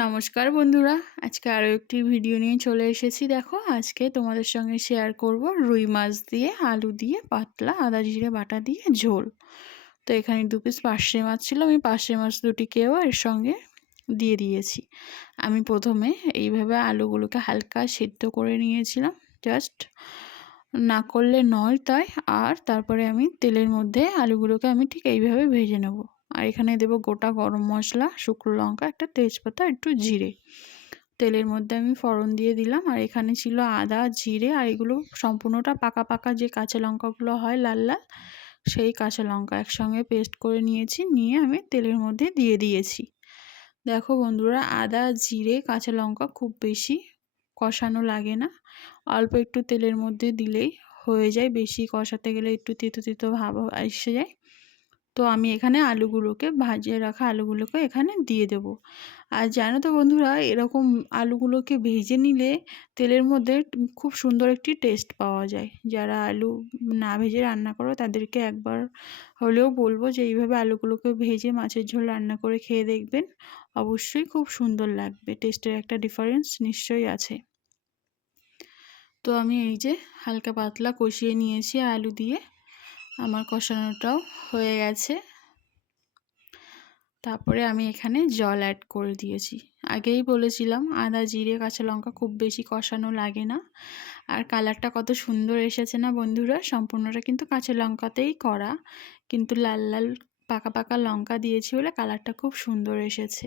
নমস্কার বন্ধুরা, আজকে আরও একটি ভিডিও নিয়ে চলে এসেছি। দেখো, আজকে তোমাদের সঙ্গে শেয়ার করব রুই মাছ দিয়ে আলু দিয়ে পাতলা আদা জিরে বাটা দিয়ে ঝোল। তো এখানে 2 পিস পার্শে মাছ ছিল, আমি পার্শে মাছ দুটিকেও এর সঙ্গে দিয়ে দিয়েছি। আমি প্রথমে এইভাবে আলুগুলোকে হালকা সিদ্ধ করে নিয়েছিলাম, জাস্ট না করলে নয় তাই। আর তারপরে আমি তেলের মধ্যে আলুগুলোকে আমি ঠিক এইভাবে ভেজে নেব। আর এখানে দেব গোটা গরম মশলা, শুকনো লঙ্কা, একটা তেজপাতা, একটু জিরে। তেলের মধ্যে আমি ফোড়ন দিয়ে দিলাম। আর এখানে ছিল আদা জিরে, আর এগুলো সম্পূর্ণটা পাকা পাকা যে কাঁচা লঙ্কাগুলো হয় লাল লাল, সেই কাঁচা লঙ্কা একসঙ্গে পেস্ট করে নিয়েছি, নিয়ে আমি তেলের মধ্যে দিয়ে দিয়েছি। দেখো বন্ধুরা, আদা জিরে কাঁচা লঙ্কা খুব বেশি কষানো লাগে না, অল্প একটু তেলের মধ্যে দিলেই হয়ে যায়। বেশি কষাতে গেলে একটু তিতো তিতো ভাব এসে যায়। তো আমি এখানে আলুগুলোকে ভাজিয়ে রাখা আলুগুলোকে এখানে দিয়ে দেব। আর জানো তো বন্ধুরা, এরকম আলুগুলোকে ভেজে নিলে তেলের মধ্যে খুব সুন্দর একটি টেস্ট পাওয়া যায়। যারা আলু না ভেজে রান্না করো তাদেরকে একবার হলেও বলবো যে এইভাবে আলুগুলোকে ভেজে মাছের ঝোল রান্না করে খেয়ে দেখবেন, অবশ্যই খুব সুন্দর লাগবে। টেস্টের একটা ডিফারেন্স নিশ্চয়ই আছে। তো আমি এই যে হালকা পাতলা কষিয়ে নিয়েছি আলু দিয়ে, আমার কষানোটাও হয়ে গেছে। তারপরে আমি এখানে জল অ্যাড করে দিয়েছি। আগেই বলেছিলাম আদা জিরে কাঁচা লঙ্কা খুব বেশি কষানো লাগে না। আর কালারটা কত সুন্দর এসেছে না বন্ধুরা, সম্পূর্ণটা কিন্তু কাঁচা লঙ্কাতেই করা, কিন্তু লাল লাল পাকা পাকা লঙ্কা দিয়েছি বলে কালারটা খুব সুন্দর এসেছে।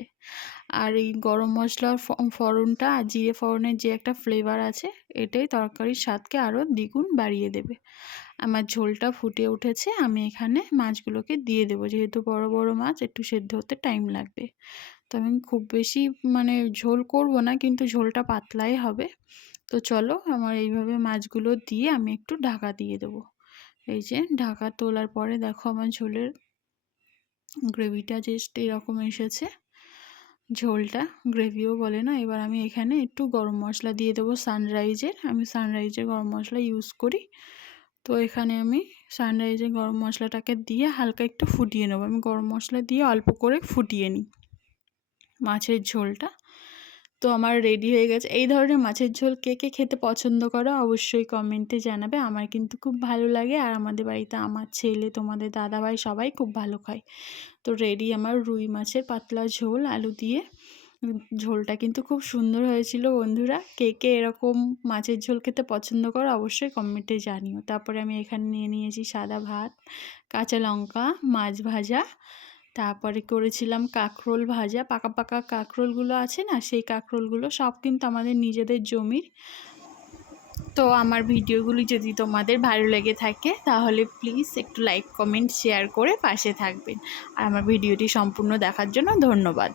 আর এই গরম মশলার ফোড়নটা আর জিরে ফোড়নের যে একটা ফ্লেভার আছে, এটাই তরকারির স্বাদকে আরও দ্বিগুণ বাড়িয়ে দেবে। আমার ঝোলটা ফুটে উঠেছে, আমি এখানে মাছগুলোকে দিয়ে দেবো। যেহেতু বড় বড় মাছ, একটু সেদ্ধ হতে টাইম লাগবে। তো আমি খুব বেশি ঝোল করব না, কিন্তু ঝোলটা পাতলাই হবে। তো চলো, আমার এইভাবে মাছগুলো দিয়ে আমি একটু ঢাকা দিয়ে দেবো। এই যে ঢাকা তোলার পরে দেখো আমার ঝোলের গ্রেভিটা জাস্ট এরকম এসেছে। ঝোলটা গ্রেভিও বলে না। এবার আমি এখানে একটু গরম মশলা দিয়ে দেবো সানরাইজের। আমি সানরাইজের গরম মশলা ইউজ করি। তো এখানে আমি সানরাইজের গরম মশলাটাকে দিয়ে হালকা একটু ফুটিয়ে নেবো। আমি গরম মশলা দিয়ে অল্প করে ফুটিয়ে নিই মাছের ঝোলটা। তো আমার রেডি হয়ে গেছে। এই ধরনের মাছের ঝোল কে কে খেতে পছন্দ করো অবশ্যই কমেন্টে জানাবে। আমার কিন্তু খুব ভালো লাগে, আর আমাদের বাড়িতে আমার ছেলে, তোমাদের দাদাভাই সবাই খুব ভালো খায়। তো রেডি আমার রুই মাছের পাতলা ঝোল আলু দিয়ে। ঝোলটা কিন্তু খুব সুন্দর হয়েছিল বন্ধুরা। কে কে এরকম মাছের ঝোল খেতে পছন্দ করো অবশ্যই কমেন্টে জানিও। তারপরে আমি এখানে নিয়ে নিয়েছি সাদা ভাত, কাঁচা লঙ্কা, মাছ ভাজা, তারপরে করেছিলাম কাঁকরোল ভাজা। পাকা পাকা কাঁকরোলগুলো আছে না, সেই কাঁকরোলগুলো সব কিন্তু আমাদের নিজেদের জমির। তো আমার ভিডিওগুলি যদি তোমাদের ভালো লেগে থাকে তাহলে প্লিজ একটু লাইক কমেন্ট শেয়ার করে পাশে থাকবেন। আর আমার ভিডিওটি সম্পূর্ণ দেখার জন্য ধন্যবাদ।